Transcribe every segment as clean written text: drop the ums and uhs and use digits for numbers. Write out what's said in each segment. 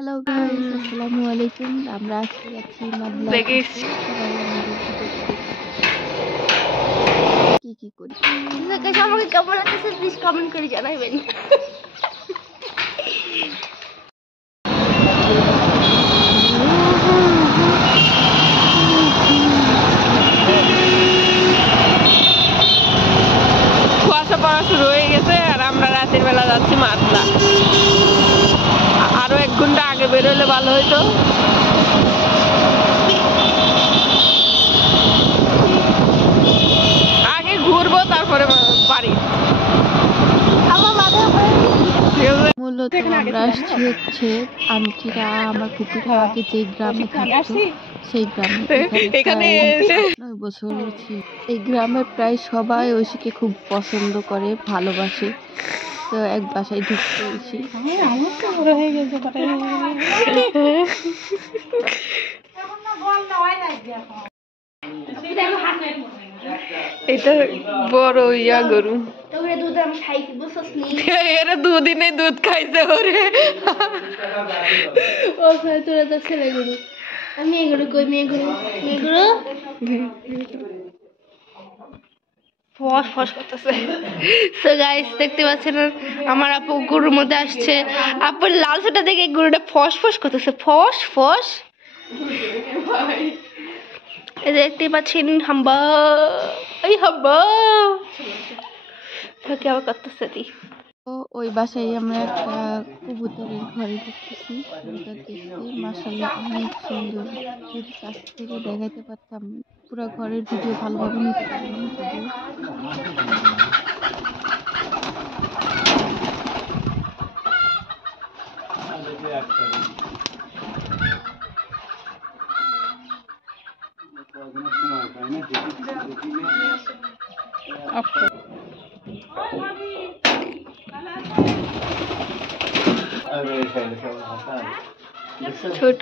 Hello guys, আসসালামু আলাইকুম। আমরা আজকে যাচ্ছি মাদলা কি করি। গাইস আমাকে কেমন লাগছে প্লিজ কমেন্ট করে জানাবেন। কুয়াশা পড়া শুরু হয়ে গেছে আর আমরা রাতের বেলা যাচ্ছি মাদলা। আরো 1 ঘন্টা আগে বেরোলে ভালো হইতো। আগে ঘুরবো তারপরে বাড়ি। মূলত আমরা আসছি হচ্ছে আন্টিরা আমার ফুপিরা আগে যে গ্রামে থাকতো সেই গ্রামে। এখানে 9 বছর হচ্ছে। এই গ্রামের প্রায় সবাই ঐশীকে খুব পছন্দ করে, ভালোবাসে। তো এক বাসায় ঢুকতে ঐশী এটা বড় ইয়া গরু, এরা দুদিনে দুধ খাইছে ওরে। ছেলে গরু, মেয়ে গরু কই? মেয়ে গরু ফস ফস করতেছে। সো গাইস দেখতে পাচ্ছেন আমার আপু গরুর মধ্যে আসছে। আপুর লাল সেটা দেখে গরুটা ফস ফস করতেছে, ফস ফস। এই দেখতে পাচ্ছেন হাম্বা, এই হাম্বা থাকে আবার করতেছে। ওই বাসায় আমরা একটা কবুতরের ঘরে ঢুকতেছি। কবুতর দেখতে মাশাআল্লাহ অনেক সুন্দর। যদি কাছ থেকে দেখাতে পারতাম, পুরো ঘরের ভিডিও ভালোভাবে নিতে পারিনি যদিও। ছোট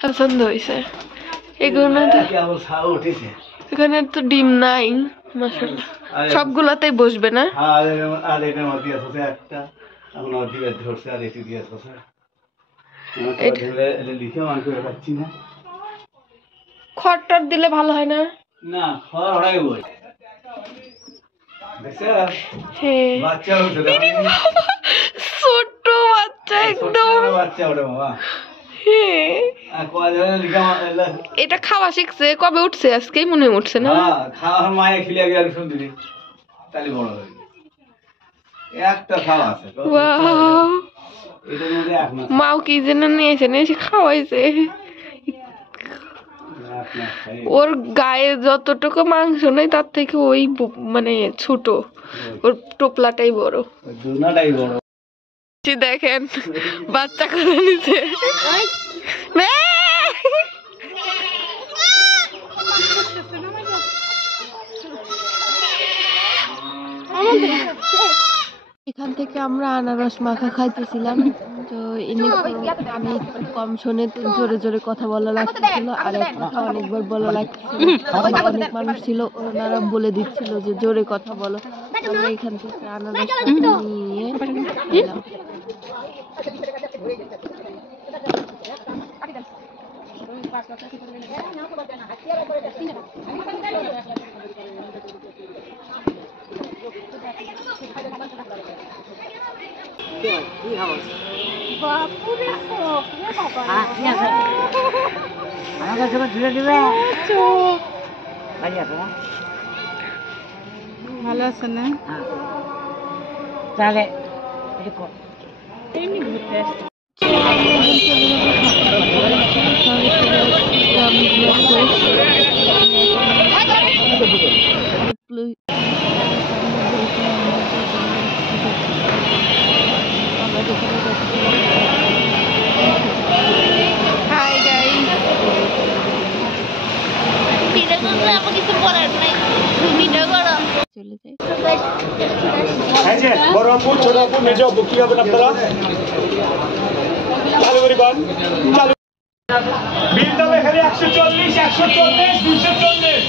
পছন্দ হয়েছে এগুলো। এখানে তো ডিম নাই মাশাআল্লাহ, সবগুলাতেই বসবে না। খড় দিলে ভালো হয় না? ছোট্ট বাচ্চা একদম। এটা খাওয়া শিখছে কবে? উঠছে আজকেই মনে উঠছে না? মাও কি যেন নিয়েছে, এসে খাওয়াইছে। ওর গায়ে যতটুকু মাংস নেই তার থেকে ওই মানে ছোট, ওর টোপলাটাই বড়। দেখেন বাচ্চা করে নিছে। এখান থেকে আমরা আনারস মাখা খাইতেছিলাম। তো এনে কানে একটু কম শুনে তো জোরে জোরে কথা বলা লাগতেছিল, আর এক কথা অনেকবার বলা লাগতেছিল। অনেক মানুষ ছিল, ওনারা বলে দিচ্ছিল যে জোরে কথা বলো। আমরা এখান থেকে আনারস নিয়ে খেলাম। ভালো আছে না? তাহলে এমনি ঘুরতে আসছে। হাই গাইস, ভিডিও করলে আমার কিছু বলার নাই, ভিডিও করো। চলে যাই। এই যে বড় আপু ছোট আপু মেজ আপু কি হবেন আপনারা? চালু করি বান চালু। বিল দামে এখানে 140 140 240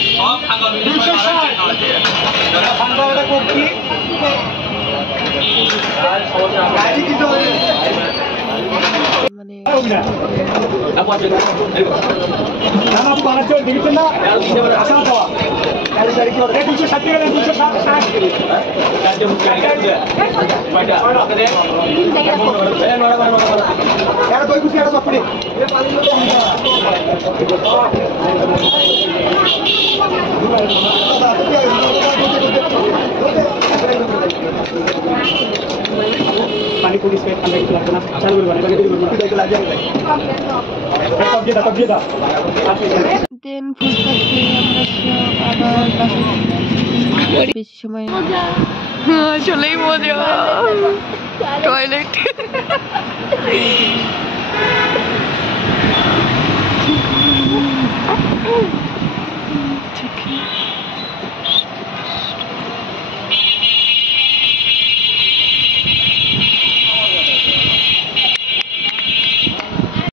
260 না না পানা চল দিবেন না আসা দাও এই 260 টাকা দেন 260 पानी पुलिस के अंदर की लगना चालू करवाने का कब्जे दा দেন ফুচকা খেয়ে আমরা আবার বাসায় বেশি সময় আসলেই মজা টয়লেট